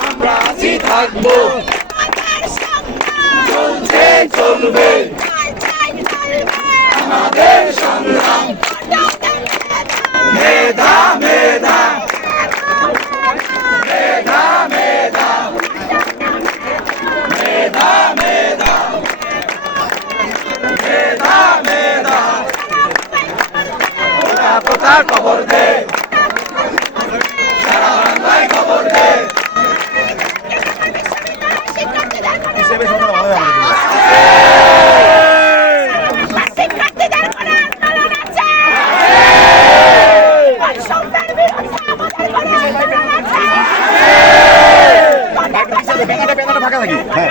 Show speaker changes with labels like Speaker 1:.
Speaker 1: আমরা আছি থাকব চলছে চলবে আমাদের সংগ্রাম মেধা মেধা মেধা মেধা মেধা মেধা মেধা মেধা ওরা
Speaker 2: আমরা ফাঁকা
Speaker 1: থাকি? হ্যাঁ।